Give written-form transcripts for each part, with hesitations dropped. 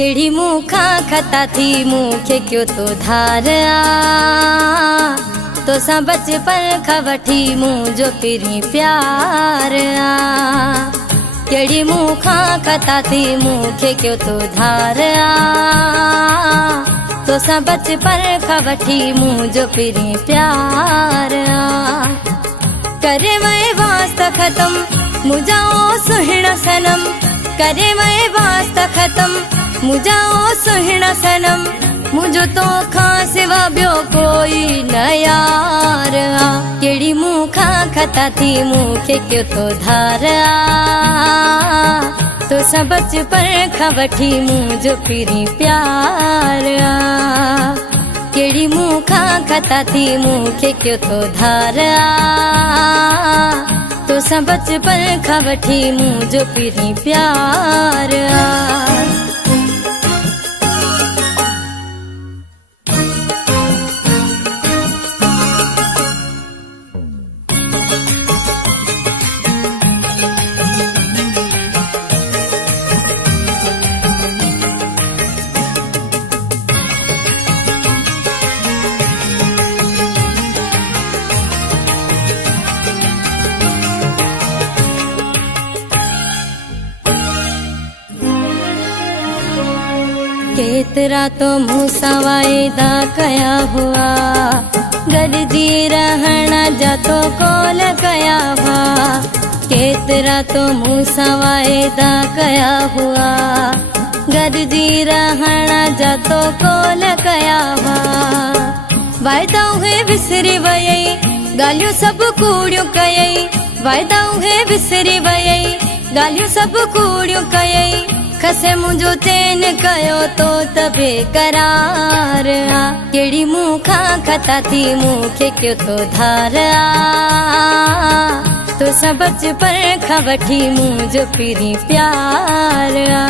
केड़ी मुखा खता थी मुखे क्यों तो धार आ तो सा बचपन खवठी मुझो पिरी प्यार आ। केड़ी मुखा खता थी मुखे क्यों तो धार आ तो सा बचपन खवठी मुझो पिरी प्यार आ। करे मैं वास्ता खत्म मुझाओ सुहिणा सनम, करे मैं वास्ता खत्म मुझाओ सुहिणा सनम, मुझो तो खां सिवा ब्यो कोई न यार आ। केड़ी मुखा खता थी मुखे क्यों तो धार आ तो सा बचपन खवठी मुझो पिरी प्यार आ। केड़ी मुखा खता थी मुखे क्यों तो धार आ तो सा बचपन खवठी मुझो पिरी प्यार आ। केतरा तो मूसा वायदा कया हुआ, गरजी रहना जातो कोल कया हुआ। केतरा तो मूसा वायदा कया हुआ, गरजी रहना जातो कोल कया हुआ। वायदा उहे विसरी वयई गालियों सब कूड़ियों कयई, वायदा उहे विसरी वयई गालियों सब कूड़ियों कयई। खसे मुझो तेन कयो तो तबे करार आ। केड़ी मुखा खता थी मुखे क्यों तो धार आ तो सा बचपन खवठी मुझो पिरी प्यार आ।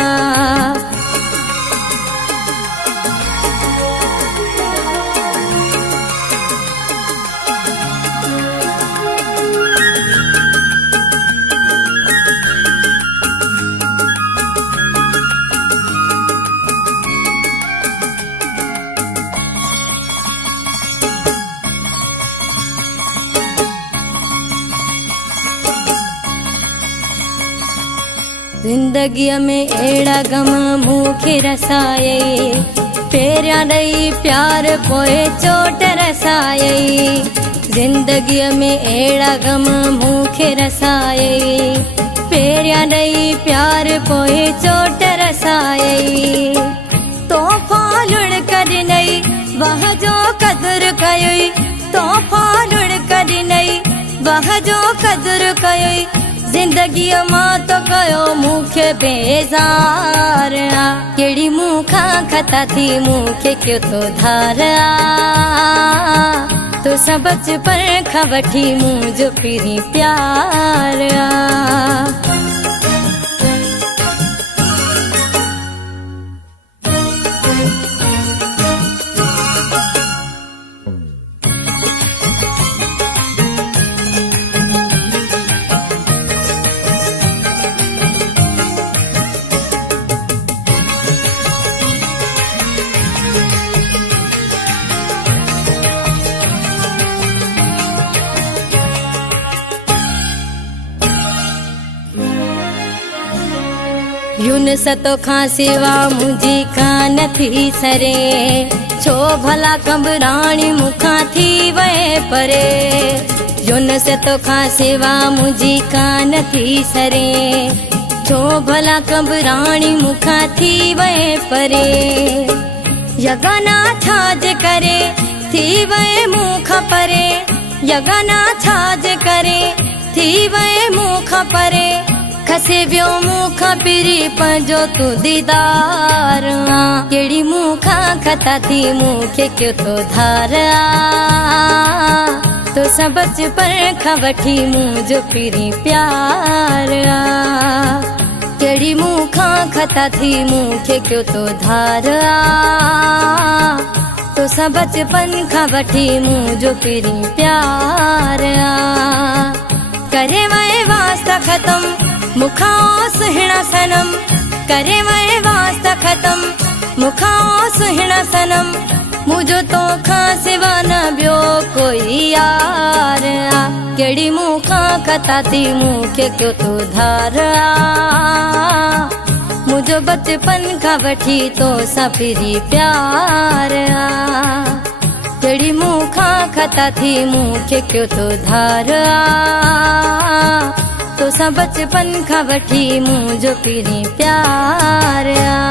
जिंदगी में एड़ा गम मुखे रसाये, पेरिया दई प्यार पोए चोट रसाये। जिंदगी में एड़ा गम मुखे रसाये, पेरिया दई प्यार पोए चोट रसाये। तो फालुड़ कर नई वह जो कदर कई, तो फालुड़ कर नई वह जो कदर कई। जिंदगी मां तो कयो मुखे बेजार आ। केड़ी मुखा खता थी मुखे क्यों तो धार आ तो सा बचपन खवठी मुझो पिरी प्यार आ। यून सतो खां सिवा मुझी कान थी सरे, छो भला कंबराणी मुखा थी वए परे। यून सतो खां सिवा मुझी कान थी सरे, छो भला कंबराणी मुखा थी वए परे। यगाना छाज करे थी वए मुखा परे, यगाना छाज करे थी वए मुखा परे। खसे वियो मूंखां पिरी पंहिंजो तूं दीदार आ कहिड़ी मूंखां खता थी मूंखे कयो तो धार आ तोसां बचपन खां वठी मुंहिंजो पिरी प्यार आ कहिड़ी मूंखां खता थी मूंखे कयो तो धार आ तोसां बचपन खां वठी मुंहिंजो पिरी प्यार आ करे वए वास्ता ख़त्म मूंखां सुहिणा सनम करे वए वास्ता ख़त्म मूंखां सुहिणा सनम मुझो तोखां सिवा न ॿियो कोई यार आ कहिड़ी मूंखां खता थी मूंखे कयो तो धार आ मुझो बचपन खां वठी तोसां पिरी प्यार आ कहिड़ी मूंखां खता थी मूंखे कयो तो धार आ तोसां बचपन खां वठी मुंहिंजो पिरी प्यार आ।